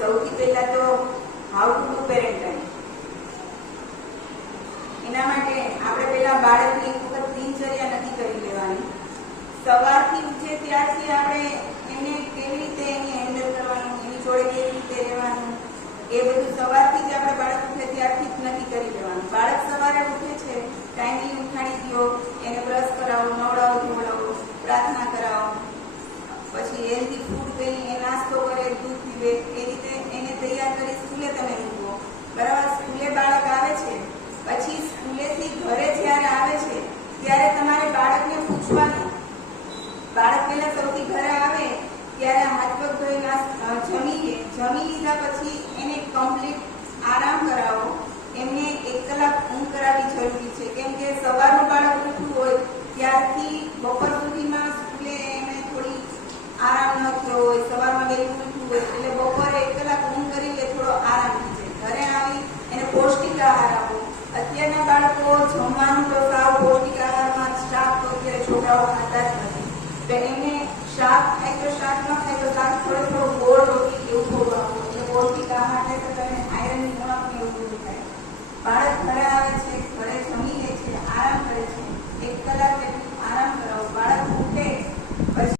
સૌથી પહેલા તો હાઉ ટુ ડુ પેરેન્ટિંગ. એના માટે આપણે પહેલા બાળકની એક વખત દિનચર્યા નક્કી કરી લેવાની. સવારથી ઉઠે ત્યારથી આપણે એને કેવી રીતે એને હેન્ડલ કરવાનું, એની જોડે કેવી રીતે રહેવાનું, એ બધું સવારથી જ આપણે બાળક ઉઠે ત્યારથી જ નક્કી કરી લેવાનું. બાળક સવારે ઉઠે છે, ટાઈમલી ઉઠાડી દો, એને બ્રશ કરાવો, નવડાવો, ધોવડાવો, પ્રાર્થના કરાવો, પછી હેલ્ધી ફૂડ કંઈ એ નાસ્તો કરે, દૂધ પીવે, એ રીતે એને તૈયાર કરી સ્કૂલે તમે મૂકો. બરાબર, સ્કૂલે બાળક આવે છે, પછી સ્કૂલેથી ઘરે જ્યારે આવે છે ત્યારે તમારે બાળકને પૂછવાનું. બાળક પહેલા સૌથી ઘરે આવે ત્યારે હાથ પગ ધોઈ જમી લે. જમી લીધા પછી એને કમ્પ્લીટ આરામ કરાવો. એમને 1 કલાક ઊંઘ કરાવવી જરૂરી છે, કેમ કે સવારનું બાળક ઉઠવું હોય ત્યારથી બપોર સુધીમાં સ્કૂલે એને થોડી આરામ ન થયો હોય, સવારમાં વહેલું ઉઠવું હોય એટલે બપોરે 1 કલાક ઊંઘ કરી લે, થોડો આરામ થઈ જાય. ઘરે આવી એને પૌષ્ટિક આહાર આપો. અત્યારના બાળકો જમવાનું તો સાવ પૌષ્ટિક આહારમાં શાક તો અત્યારે છોકરાઓ ખાતા જ નથી. તો એને શાક ખાય તો શાક ન ખાય તો શાક થોડો